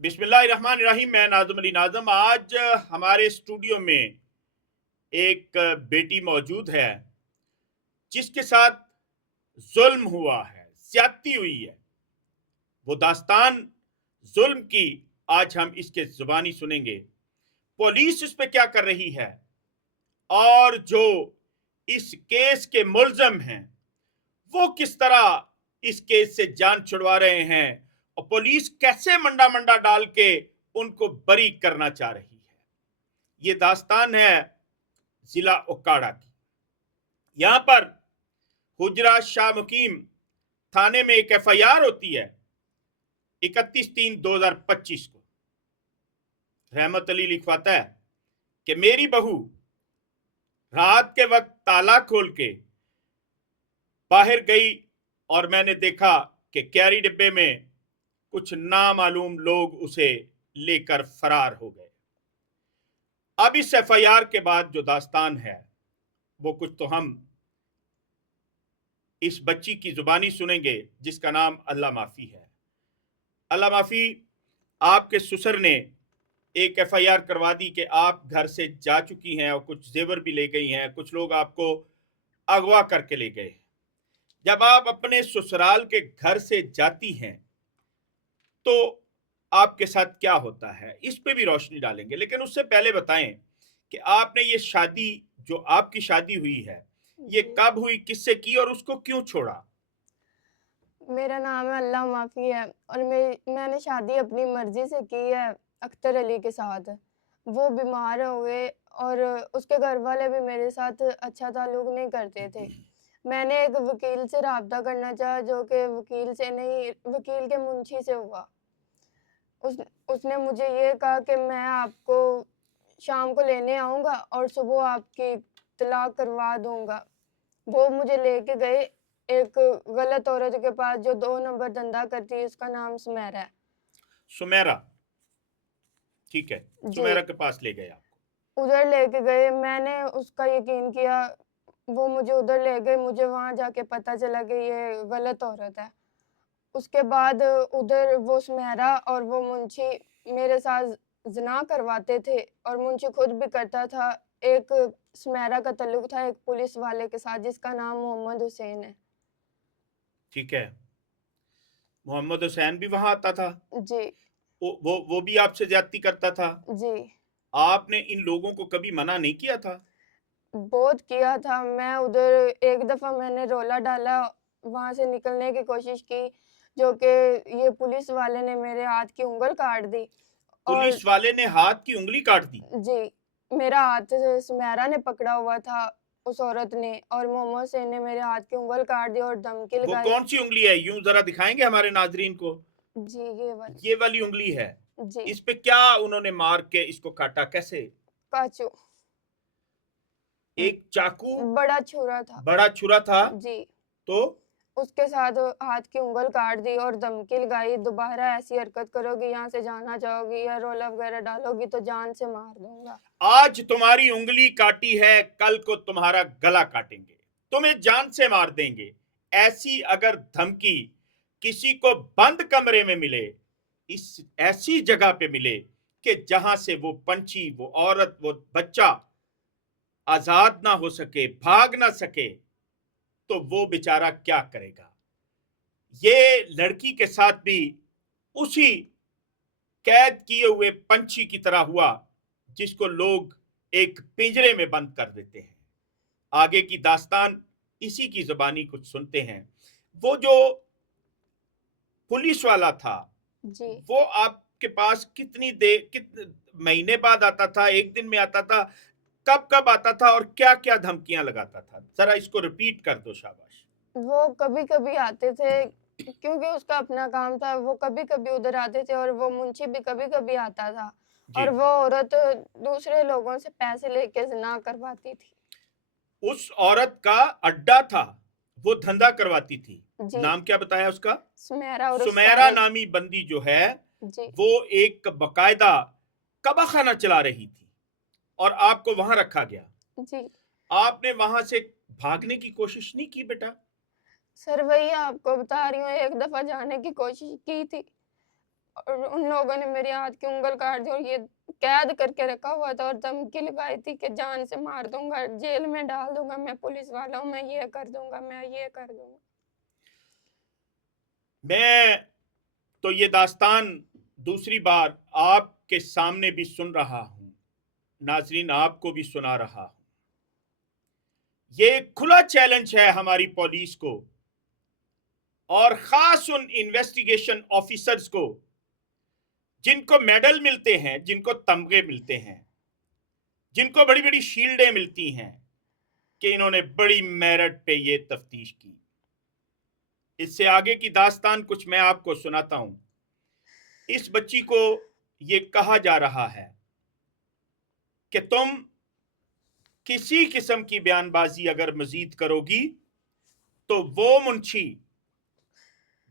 बिस्मिल्लाहिर्रहमानिर्रहीम। मैं नाज़िम अली नाज़िम। आज हमारे स्टूडियो में एक बेटी मौजूद है जिसके साथ जुल्म हुआ है, ज्यादती हुई है। वो दास्तान जुल्म की आज हम इसके जुबानी सुनेंगे। पुलिस इस पे क्या कर रही है और जो इस केस के मुल्जम हैं वो किस तरह इस केस से जान छुड़वा रहे हैं और पुलिस कैसे मंडा मंडा डाल के उनको बरी करना चाह रही है। ये दास्तान है जिला ओकाड़ा की। यहां पर हुजरा शाह मुकीम थाने में एक एफआईआर होती है 31/3/2025 को। रहमत अली लिखवाता है कि मेरी बहू रात के वक्त ताला खोल के बाहर गई और मैंने देखा कि कैरी डिब्बे में कुछ नामालूम लोग उसे लेकर फरार हो गए। अब इस एफआईआर के बाद जो दास्तान है वो कुछ तो हम इस बच्ची की जुबानी सुनेंगे जिसका नाम अल्लाह माफी है। अल्लाह माफी, आपके ससुर ने एक एफआईआर करवा दी कि आप घर से जा चुकी हैं और कुछ जेवर भी ले गई हैं, कुछ लोग आपको अगवा करके ले गए। जब आप अपने ससुराल के घर से जाती हैं तो आपके साथ क्या होता है, इस पे भी रोशनी डालेंगे। लेकिन उससे पहले बताएं कि आपने ये शादी, जो आपकी शादी हुई है, ये जी, कब हुई, किससे की और उसको क्यों छोड़ा? मेरा नाम है अल्लाह माफ़ी है और मैंने शादी अपनी मर्ज़ी से की है अख्तर अली के साथ। वो बीमार हो गए और उसके घर वाले भी मेरे साथ अच्छा ताल्लुक़ नहीं करते थे। मैंने एक वकील से राब्ता करना चाहा जो कि वकील से नहीं, वकील के मुंशी से हुआ। उस उसने मुझे ये कहा कि मैं आपको शाम को लेने आऊँगा और सुबह आपकी तलाक करवा दूँगा। वो मुझे लेके गए एक गलत औरत के पास जो 2 नंबर धंधा करती है, उसका नाम सुमेरा है। सुमेरा, ठीक है। जी, सुमेरा के पास ले गए आपको। उधर लेके गए, मैंने उसका यकीन किया, वो मुझे उधर ले गए, मुझे वहाँ जाके पता चला कि ये गलत औरत है। उसके बाद उधर वो सुमेरा और वो मुंशी मेरे साथ ज़िना करवाते थे और मुंशी खुद भी करता था। एक सुमेरा का ताल्लुक था एक पुलिस वाले के साथ जिसका नाम मोहम्मद हुसैन है। ठीक है। मोहम्मद हुसैन भी वहां आता था? जी, वो भी आपसे ज्यादती करता था? जी। आपने इन लोगों को कभी मना नहीं किया था? बहुत किया था, मैं उधर एक दफ़ा मैंने रोला डाला, वहाँ से निकलने की कोशिश की, जो कि ये पुलिस वाले ने मेरे हाथ की उँगल काट दी और पुलिस वाले ने हाथ की उंगली काट दी? जी, मेरा हाथ सुमेरा ने पकड़ा हुआ था, उस औरत ने और मोहम्मद हुसैन ने मेरे हाथ की उँगल काट दी और धमकी वो लगाई। कौन सी उंगली है, यूं जरा दिखाएंगे हमारे नाजरीन को? जी, ये वाली। ये वाली उंगली है। जी, इस पे क्या उन्होंने मार के इसको काटा, कैसे? काचू। एक चाकू? बड़ा छुरा था। बड़ा छुरा था? जी। तो उसके साथ हाथ की उँगल काट दी और धमकी लगाई, दोबारा ऐसी हरकत करोगी, यहाँ से जाना चाहोगी या रोला वगैरह डालोगी तो जान से मार दूँगा। आज तुम्हारी उंगली काटी है, कल को तुम्हारा गला काटेंगे, तुम्हें जान से मार देंगे। ऐसी अगर धमकी किसी को बंद कमरे में मिले, इस ऐसी जगह पे मिले कि जहां से वो पंछी, वो औरत, वो बच्चा आजाद ना हो सके, भाग ना सके, तो वो बेचारा क्या करेगा? ये लड़की के साथ भी उसी कैद किए हुए पंछी की तरह हुआ जिसको लोग एक पिंजरे में बंद कर देते हैं। आगे की दास्तान इसी की जुबानी कुछ सुनते हैं। वो जो पुलिस वाला था, जी। वो आपके पास कितनी देर, कितने महीने बाद आता था, एक दिन में आता था, कब कब आता था और क्या क्या धमकियां लगाता था? जरा इसको रिपीट कर दो, शाबाश। वो कभी-कभी आते थे, क्योंकि उसका अपना काम था, वो कभी-कभी उधर आते थे और वो मुंशी भी कभी-कभी आता था जी। और वो औरत दूसरे लोगों से पैसे लेके ज़िना करवाती थी। उस औरत का अड्डा था, वो धंधा करवाती थी। जी, नाम क्या बताया उसका? सुमेरा और उसका सुमेरा एक। नामी बंदी जो है, जी, वो एक बकायदा कबाखाना चला रही थी और आपको वहां रखा गया। जी। आपने वहां से भागने की कोशिश नहीं की बेटा? सर वही आपको बता रही हूँ, एक दफ़ा जाने की कोशिश की थी। और उन लोगों ने मेरे हाथ की उँगल काट दी और ये कैद करके रखा हुआ था और धमकी लगाई थी कि जान से मार दूँगा, जेल में डाल दूँगा, मैं पुलिस वाला हूँ, मैं ये कर दूँगा, मैं ये कर दूँगा। मैं तो ये दास्तान दूसरी बार आपके सामने भी सुन रहा हूं, नाजरीन आपको भी सुना रहा हूं। ये एक खुला चैलेंज है हमारी पुलिस को और खास उन इन्वेस्टिगेशन ऑफिसर्स को जिनको मेडल मिलते हैं, जिनको तमगे मिलते हैं, जिनको बड़ी बड़ी शील्डें मिलती हैं कि इन्होंने बड़ी मेरिट पे ये तफ्तीश की। इससे आगे की दास्तान कुछ मैं आपको सुनाता हूं। इस बच्ची को ये कहा जा रहा है कि तुम किसी किस्म की बयानबाजी अगर मजीद करोगी तो वो मुंशी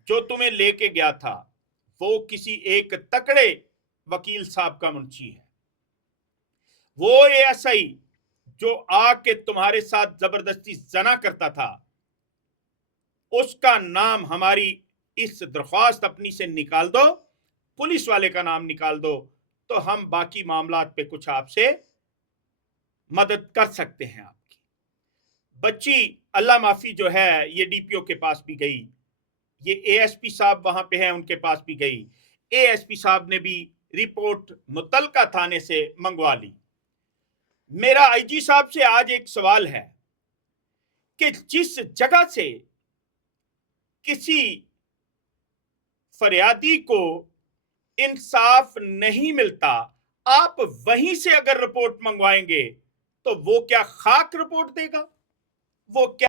जो तुम्हें लेके गया था वो किसी एक तकड़े वकील साहब का मुंशी है। वो एएसआई जो आके तुम्हारे साथ जबरदस्ती जना करता था, उसका नाम हमारी इस दरख्वास्त अपनी से निकाल दो, पुलिस वाले का नाम निकाल दो, तो हम बाकी मामलात पे कुछ आपसे मदद कर सकते हैं आपकी। बच्ची अल्लाह माफी जो है ये डीपीओ के पास भी गई, ये एएसपी साहब वहां पे हैं उनके पास भी गई, एएसपी साहब ने भी रिपोर्ट मुतलका थाने से मंगवा ली। मेरा आईजी साहब से आज एक सवाल है कि जिस जगह से किसी फरियादी को इंसाफ नहीं मिलता, आप वहीं से अगर रिपोर्ट मंगवाएंगे तो वो क्या खाक रिपोर्ट देगा? वो क्या